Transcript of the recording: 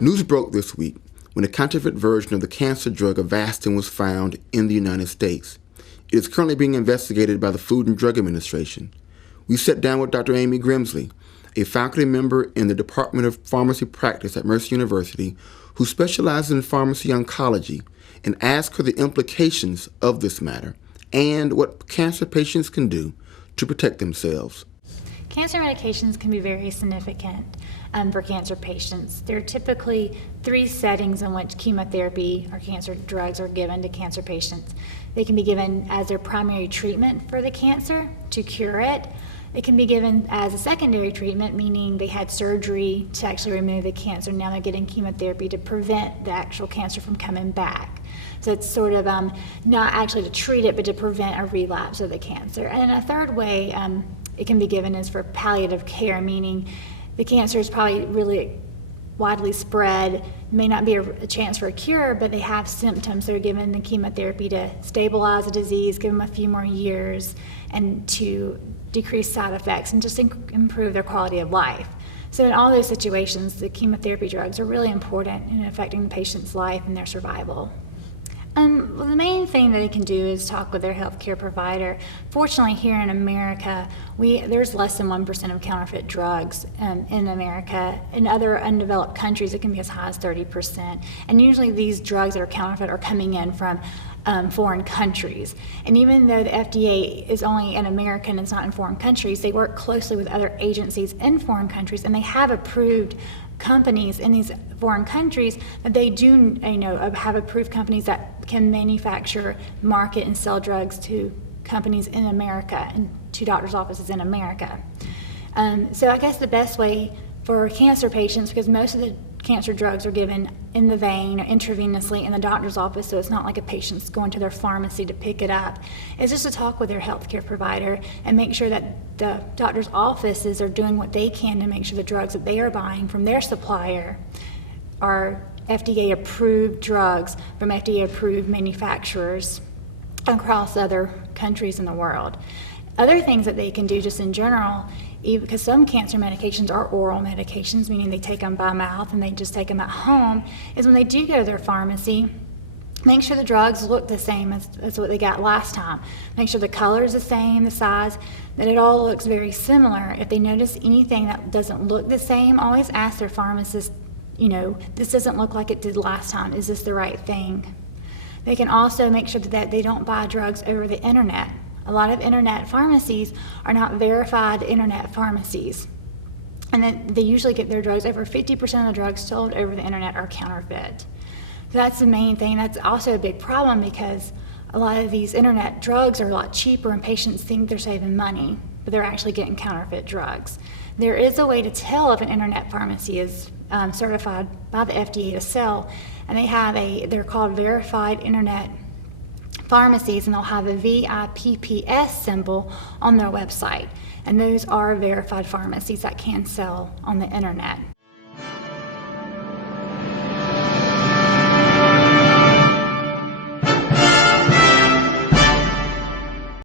News broke this week when a counterfeit version of the cancer drug Avastin was found in the United States. It is currently being investigated by the Food and Drug Administration. We sat down with Dr. Amy Grimsley, a faculty member in the Department of Pharmacy Practice at Mercer University, who specializes in pharmacy oncology, and asked her the implications of this matter and what cancer patients can do to protect themselves. Cancer medications can be very significant for cancer patients. There are typically 3 settings in which chemotherapy or cancer drugs are given to cancer patients. They can be given as their primary treatment for the cancer to cure it. It can be given as a secondary treatment, meaning they had surgery to actually remove the cancer. Now they're getting chemotherapy to prevent the actual cancer from coming back. So it's sort of not actually to treat it, but to prevent a relapse of the cancer. And a third way it can be given is for palliative care, meaning the cancer is probably really widely spread, may not be a chance for a cure, but they have symptoms. They're given the chemotherapy to stabilize the disease, give them a few more years, and to decrease side effects and just improve their quality of life. So in all those situations, the chemotherapy drugs are really important in affecting the patient's life and their survival. Well, the main thing that they can do is talk with their healthcare provider. Fortunately, here in America, there's less than 1% of counterfeit drugs in America. In other undeveloped countries, it can be as high as 30%. And usually these drugs that are counterfeit are coming in from foreign countries. And even though the FDA is only in America and it's not in foreign countries, they work closely with other agencies in foreign countries, and they have approved companies in these foreign countries that they do have approved companies that can manufacture, market, and sell drugs to companies in America and to doctors' offices in America. So I guess the best way for cancer patients, because most of the cancer drugs are given in the vein or intravenously in the doctor's office, so it's not like a patient's going to their pharmacy to pick it up, is just to talk with their healthcare provider and make sure that the doctor's offices are doing what they can to make sure the drugs that they are buying from their supplier are FDA-approved drugs from FDA-approved manufacturers across other countries in the world. Other things that they can do just in general, because some cancer medications are oral medications, meaning they take them by mouth and they just take them at home, is when they do go to their pharmacy, make sure the drugs look the same as what they got last time. Make sure the color is the same, the size, that it all looks very similar. If they notice anything that doesn't look the same, always ask their pharmacist, this doesn't look like it did last time. Is this the right thing? They can also make sure that they don't buy drugs over the internet. A lot of internet pharmacies are not verified internet pharmacies. And then they usually get their drugs, over 50% of the drugs sold over the internet are counterfeit. So that's the main thing. That's also a big problem because a lot of these internet drugs are a lot cheaper and patients think they're saving money, but they're actually getting counterfeit drugs. There is a way to tell if an internet pharmacy is certified by the FDA to sell, and they're called verified internet pharmacies, and they'll have a VIPPS symbol on their website. And those are verified pharmacies that can sell on the internet.